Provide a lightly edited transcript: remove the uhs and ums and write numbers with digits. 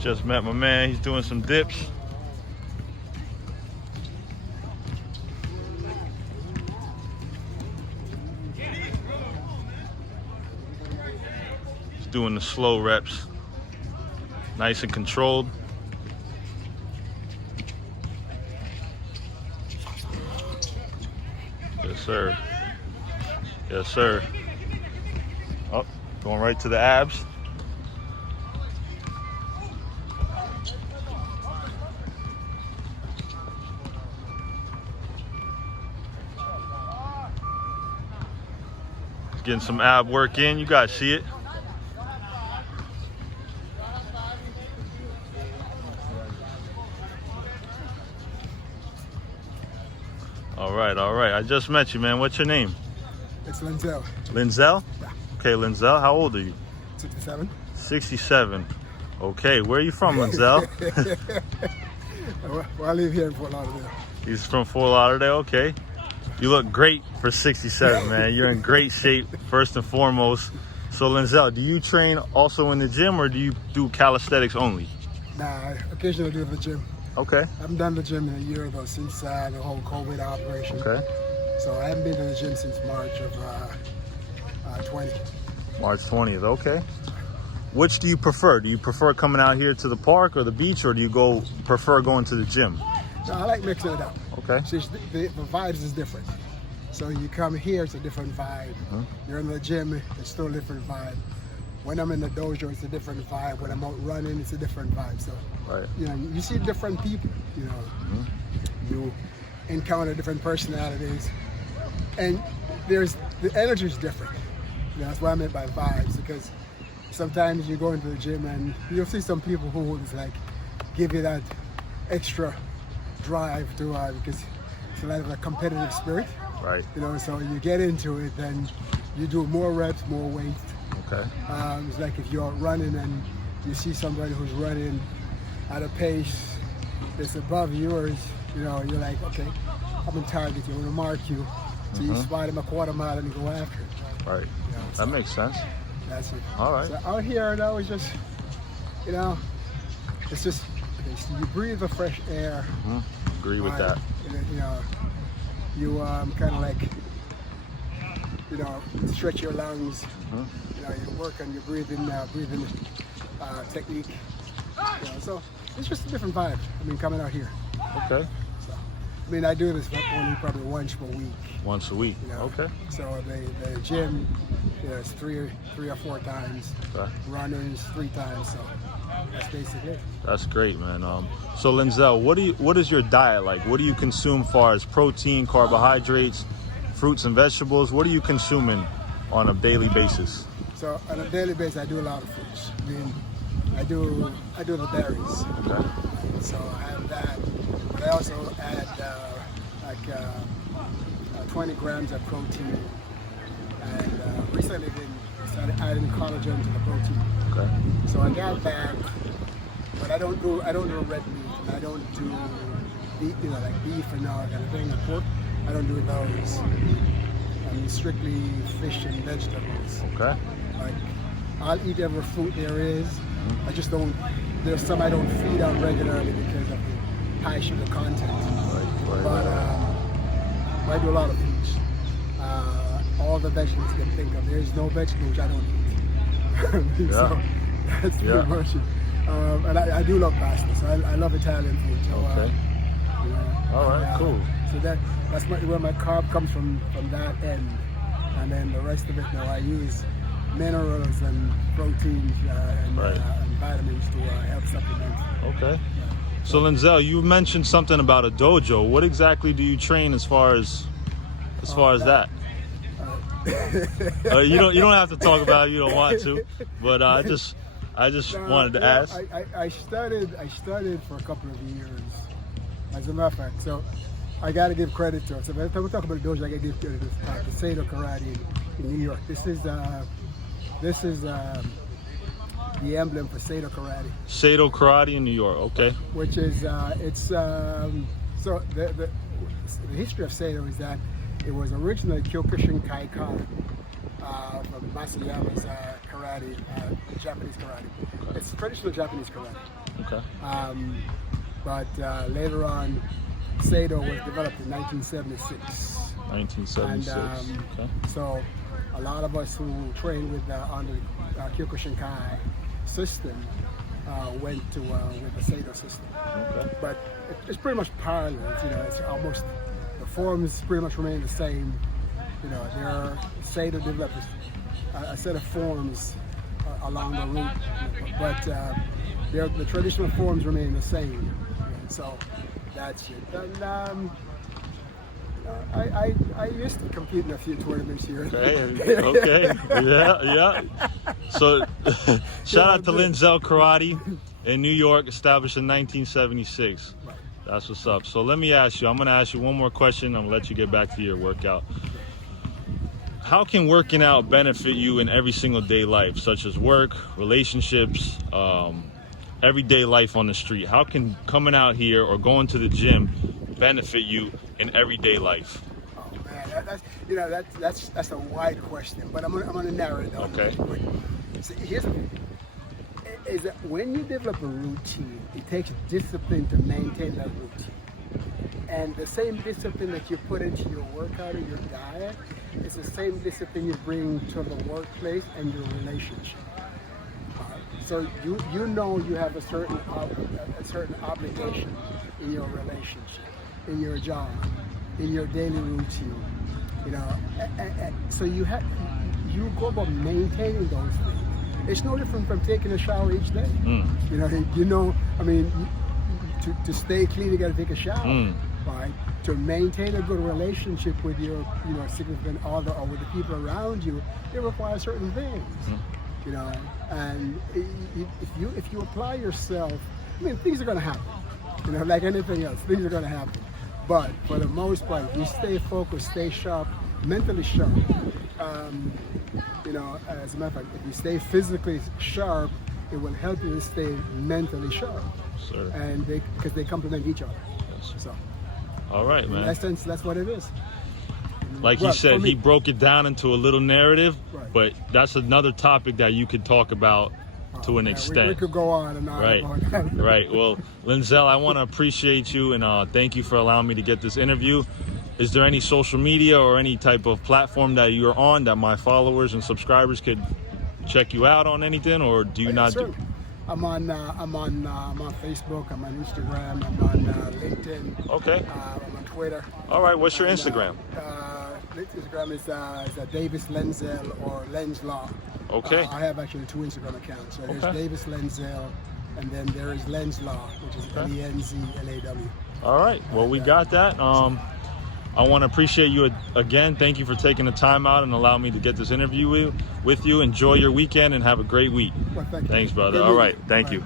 Just met my man, he's doing some dips. He's doing the slow reps, nice and controlled. Yes, sir. Yes, sir. Oh, going right to the abs. Getting some ab work in, you guys see it. All right, all right. I just met you, man. What's your name? It's Lenzel. Lenzel? Yeah. Okay, Lenzel, how old are you? 67. 67. Okay, where are you from, Lenzel? Well, I live here in Fort Lauderdale. He's from Fort Lauderdale, okay. You look great for 67, man. You're in great shape, first and foremost. So, Lenzel, do you train also in the gym or do you do calisthenics only? Nah, I occasionally do the gym. Okay. I haven't done the gym in a year though, since the whole COVID operation. Okay. So I haven't been to the gym since March of 20. March 20th, okay. Which do you prefer? Do you prefer coming out here to the park or the beach, or do you prefer going to the gym? No, I like mixing it up. Okay. See, the vibes is different. So you come here, it's a different vibe. Mm-hmm. You're in the gym, it's still a different vibe. When I'm in the dojo, it's a different vibe. When I'm out running, it's a different vibe. So, right. You know, you see different people. You know, you encounter different personalities, and the energy is different. You know, that's what I meant by vibes, because sometimes you go into the gym and you'll see some people who is like give you that extra drive to because it's a lot of a competitive spirit. Right. You know, so you get into it, then you do more reps, more weight. Okay. It's like if you're running and you see somebody who's running at a pace that's above yours, you know, you're like, okay, I'm in target, you want to mark you. So you spot him a quarter mile and you go after it. Right. You know, That makes sense. That's it. All right. So out here now it's just, you know, it's just, okay, so you breathe the fresh air. Agree with that. And then, you know, you kind of like, you know, stretch your lungs. You know, you work on your breathing technique. You know, so it's just a different vibe. I mean, coming out here. Okay. So, I mean, I do this only probably once per week. Once a week. You know? Okay. So the gym, you know, it's three or four times. Okay. Running is 3 times. So that's basically it. That's great, man. So Lenzel, what is your diet like? What do you consume far as protein, carbohydrates, fruits and vegetables? What are you consuming on a daily basis? So on a daily basis, I do a lot of fruits. I mean, I do the berries. Okay. So I have that, but I also add 20 grams of protein, and recently started adding collagen to the protein. Okay. So I got that, but I don't do red meat. I don't do beef, you know, like beef and all that kind of thing, and pork. I don't do those. I mean, strictly fish and vegetables. Okay. Like, I'll eat every fruit there is. I just don't, there's some I don't feed out regularly because of the high sugar content. Right. But I do a lot of fruits. All the vegetables you can think of. There's no vegetables I don't eat. So that's pretty much it. And I do love pasta, so I love Italian food. So, Okay. you know, All right, cool. So that's where my carb comes from that end. And then the rest of it now I use minerals and proteins and vitamins to help supplement. Okay. So Lenzel, you mentioned something about a dojo. What exactly do you train as far as that? You don't have to talk about it if you don't want to, but I just wanted to ask. I studied for a couple of years, as a matter of fact. So I got to give credit to it. So when we talk about dojo, I got to give credit to Sato Karate in New York. This is the emblem for Sado Karate. Sado Karate in New York. Okay. Which is so the history of Sado is that it was originally Kyokushinkai Kai from Masayama's karate, Japanese karate. It's traditional Japanese karate. Okay. But later on, Sado was developed in 1976. 1976. Okay. So a lot of us who trained with under the Kyokushinkai system went to with the Sado system. Okay. But it's pretty much parallel. You know, it's almost the forms pretty much remain the same. You know, there are Sado developed a set of forms along the route, but the traditional forms remain the same. So that's it. And I used to compete in a few tournaments here. Okay. Yeah. So shout out to Lenzel Karate in New York, established in 1976. Right. That's what's up. So let me ask you, I'm going to ask you one more question. I'm going to let you get back to your workout. How can working out benefit you in every single day life, such as work, relationships, everyday life on the street? How can coming out here or going to the gym benefit you in everyday life? Oh man, that's a wide question, but I'm gonna narrow it down. Okay. So here's the thing: is that when you develop a routine, it takes discipline to maintain that routine. And the same discipline that you put into your workout or your diet is the same discipline you bring to the workplace and your relationship. So you know you have a certain obligation in your relationship, in your job, in your daily routine. You know, so you go about maintaining those things. It's no different from taking a shower each day. You know, I mean, to stay clean, you got to take a shower. Right? To maintain a good relationship with your, significant other or with the people around you, it requires certain things. You know, and if you apply yourself, I mean, things are going to happen. You know, like anything else, things are going to happen. But for the most part, if you stay focused, stay sharp, mentally sharp. You know, as a matter of fact, if you stay physically sharp, it will help you to stay mentally sharp. Sure. And because they complement each other. Yes. So. All right, man. In essence, that's what it is. Like he said, he broke it down into a little narrative, right. But that's another topic that you could talk about to an extent. We could go on and on. Right, about that. right. Well, Lenzel, I want to appreciate you and thank you for allowing me to get this interview. Is there any social media or any type of platform that you're on that my followers and subscribers could check you out on anything, or do you not? Certainly. I'm on Facebook. I'm on Instagram. I'm on LinkedIn. Okay. I'm on Twitter. All right. What's your Instagram? Instagram is Davis Lenzel or Lenzel. Okay. I have actually 2 Instagram accounts. So there's Okay. Davis Lenzel, and then there is Lenzel, which is Lenzlaw. All right. Well, we got that. I want to appreciate you again. Thank you for taking the time out and allowing me to get this interview with you. Enjoy your weekend and have a great week. Well, thank you. Thanks, brother. Good All meeting right. Thank you. you.